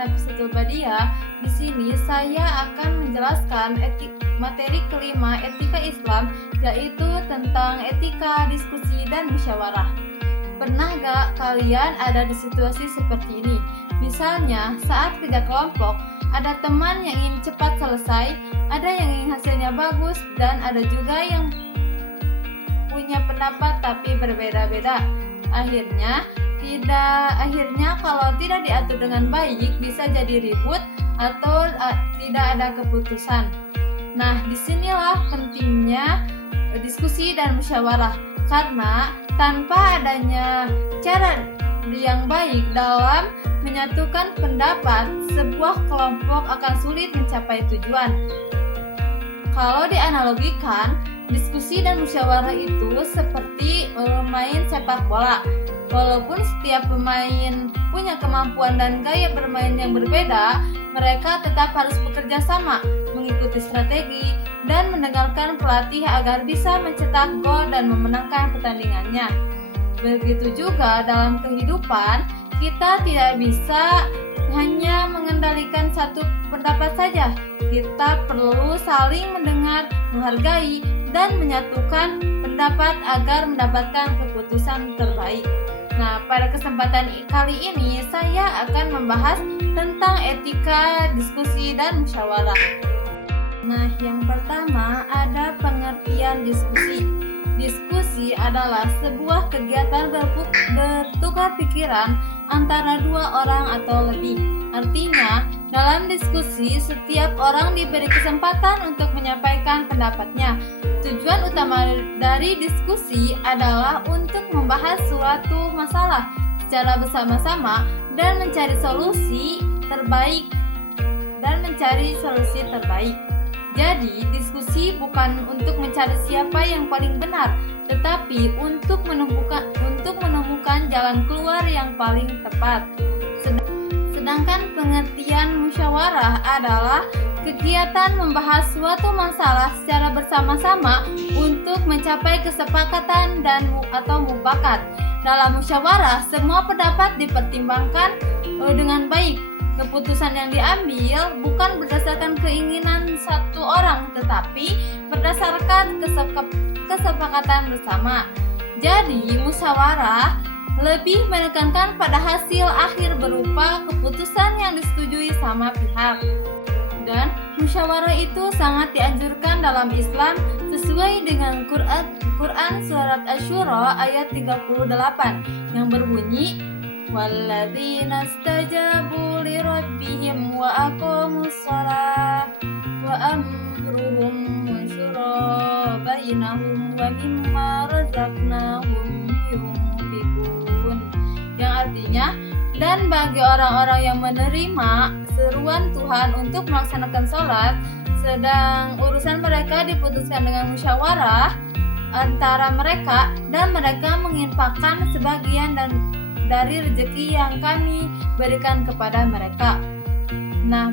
Nafisatul Badiah. Di sini saya akan menjelaskan materi kelima etika Islam, yaitu tentang etika diskusi dan musyawarah. Pernah gak kalian ada di situasi seperti ini? Misalnya saat kerja kelompok, ada teman yang ingin cepat selesai, ada yang ingin hasilnya bagus, dan ada juga yang punya pendapat tapi berbeda-beda. Akhirnya kalau tidak diatur dengan baik bisa jadi ribut atau tidak ada keputusan. Nah, disinilah pentingnya diskusi dan musyawarah, karena tanpa adanya cara yang baik dalam menyatukan pendapat, sebuah kelompok akan sulit mencapai tujuan. Kalau dianalogikan, diskusi dan musyawarah itu seperti main sepak bola. Walaupun setiap pemain punya kemampuan dan gaya bermain yang berbeda, mereka tetap harus bekerja sama, mengikuti strategi, dan mendengarkan pelatih agar bisa mencetak gol dan memenangkan pertandingannya. Begitu juga dalam kehidupan, kita tidak bisa hanya mengendalikan satu pendapat saja. Kita perlu saling mendengar, menghargai, dan menyatukan pendapat agar mendapatkan keputusan terbaik. Nah, pada kesempatan kali ini saya akan membahas tentang etika diskusi dan musyawarah. Nah, yang pertama ada pengertian diskusi. Diskusi adalah sebuah kegiatan bertukar pikiran antara dua orang atau lebih. Artinya, dalam diskusi setiap orang diberi kesempatan untuk menyampaikan pendapatnya. Tujuan utama dari diskusi adalah untuk membahas suatu masalah secara bersama-sama dan mencari solusi terbaik. Jadi, diskusi bukan untuk mencari siapa yang paling benar, tetapi untuk menemukan jalan keluar yang paling tepat. Sedangkan pengertian musyawarah adalah kegiatan membahas suatu masalah secara bersama-sama untuk mencapai kesepakatan atau mufakat. Dalam musyawarah, semua pendapat dipertimbangkan dengan baik. Keputusan yang diambil bukan berdasarkan keinginan satu orang, tetapi berdasarkan kesepakatan bersama. Jadi, musyawarah lebih menekankan pada hasil akhir berupa keputusan yang disetujui sama pihak. Dan musyawarah itu sangat dianjurkan dalam Islam sesuai dengan Quran surat Asy-Syura ayat 38 yang berbunyi, walladzina istajabu lirabbihim wa aqamus shalah wa amruhum syura bainahum wa mimma razaqnahum yunfiqun, yang artinya, dan bagi orang-orang yang menerima seruan Tuhan untuk melaksanakan sholat, sedang urusan mereka diputuskan dengan musyawarah antara mereka, dan mereka menginfakkan sebagian dari rezeki yang kami berikan kepada mereka. Nah,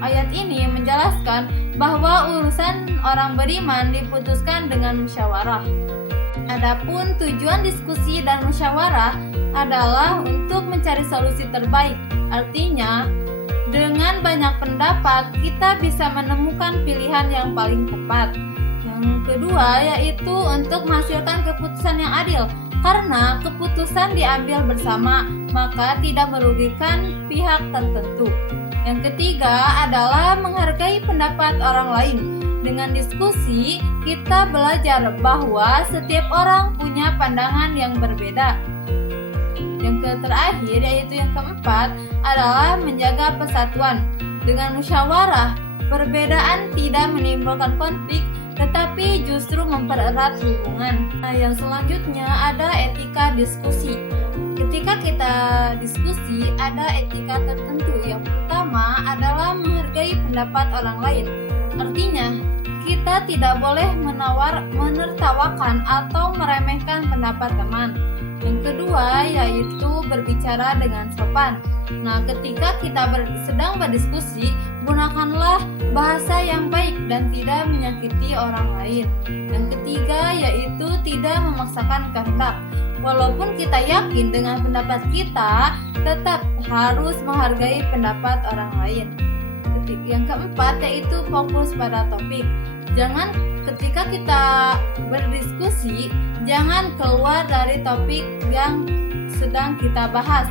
ayat ini menjelaskan bahwa urusan orang beriman diputuskan dengan musyawarah. Adapun tujuan diskusi dan musyawarah adalah untuk mencari solusi terbaik. Artinya, dengan banyak pendapat kita bisa menemukan pilihan yang paling tepat. Yang kedua yaitu untuk menghasilkan keputusan yang adil. Karena keputusan diambil bersama, maka tidak merugikan pihak tertentu. Yang ketiga adalah menghargai pendapat orang lain. Dengan diskusi, kita belajar bahwa setiap orang punya pandangan yang berbeda. Yang terakhir, yaitu yang keempat, adalah menjaga persatuan. Dengan musyawarah, perbedaan tidak menimbulkan konflik, tetapi justru mempererat hubungan. Nah, yang selanjutnya ada etika diskusi. Ketika kita diskusi, ada etika tertentu. Yang pertama adalah menghargai pendapat orang lain. Artinya, kita tidak boleh menertawakan atau meremehkan pendapat teman. Yang kedua yaitu berbicara dengan sopan. Nah, ketika kita sedang berdiskusi, gunakanlah bahasa yang baik dan tidak menyakiti orang lain. Yang ketiga yaitu tidak memaksakan kehendak. Walaupun kita yakin dengan pendapat kita, tetap harus menghargai pendapat orang lain. Yang keempat yaitu fokus pada topik. Jangan ketika kita berdiskusi, jangan keluar dari topik yang sedang kita bahas,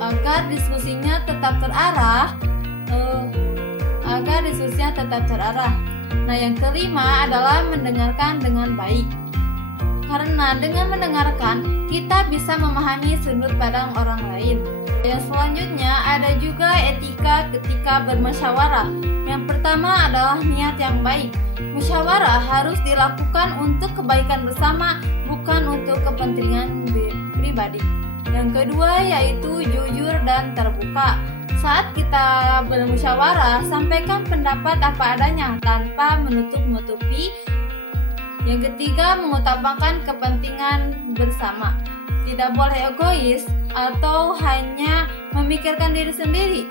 agar diskusinya tetap terarah. Nah, yang kelima adalah mendengarkan dengan baik. Karena dengan mendengarkan, kita bisa memahami sudut pandang orang lain. Yang selanjutnya ada juga etika ketika bermusyawarah. Yang pertama adalah niat yang baik. Musyawarah harus dilakukan untuk kebaikan bersama, bukan untuk kepentingan pribadi. Yang kedua yaitu jujur dan terbuka. Saat kita bermusyawarah, sampaikan pendapat apa adanya tanpa menutup-nutupi. Yang ketiga, mengutamakan kepentingan bersama. Tidak boleh egois atau hanya memikirkan diri sendiri.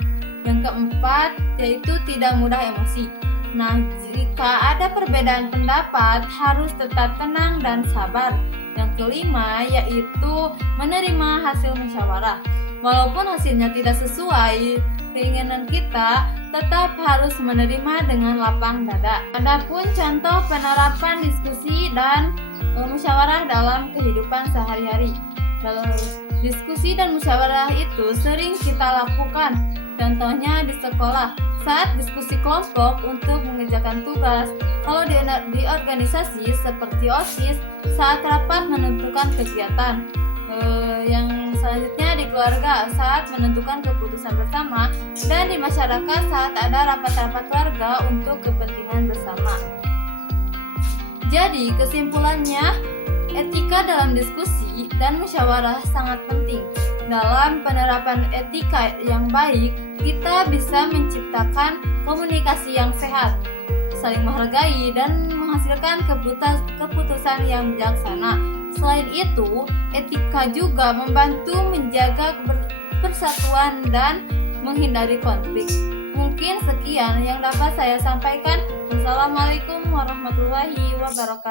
Yang keempat, yaitu tidak mudah emosi. Nah, jika ada perbedaan pendapat, harus tetap tenang dan sabar. Yang kelima, yaitu menerima hasil musyawarah. Walaupun hasilnya tidak sesuai keinginan kita, tetap harus menerima dengan lapang dada. Adapun contoh penerapan diskusi dan musyawarah dalam kehidupan sehari-hari. Dalam diskusi dan musyawarah itu sering kita lakukan. Contohnya di sekolah, saat diskusi kelompok untuk mengerjakan tugas. Kalau di organisasi seperti OSIS, saat rapat menentukan kegiatan. Yang selanjutnya di keluarga saat menentukan keputusan bersama, dan di masyarakat saat ada rapat-rapat keluarga untuk kepentingan bersama. Jadi kesimpulannya, etika dalam diskusi dan musyawarah sangat penting. Dalam penerapan etika yang baik, kita bisa menciptakan komunikasi yang sehat, saling menghargai, dan menghasilkan keputusan yang bijaksana. Selain itu, etika juga membantu menjaga persatuan dan menghindari konflik. Mungkin sekian yang dapat saya sampaikan. Wassalamualaikum warahmatullahi wabarakatuh.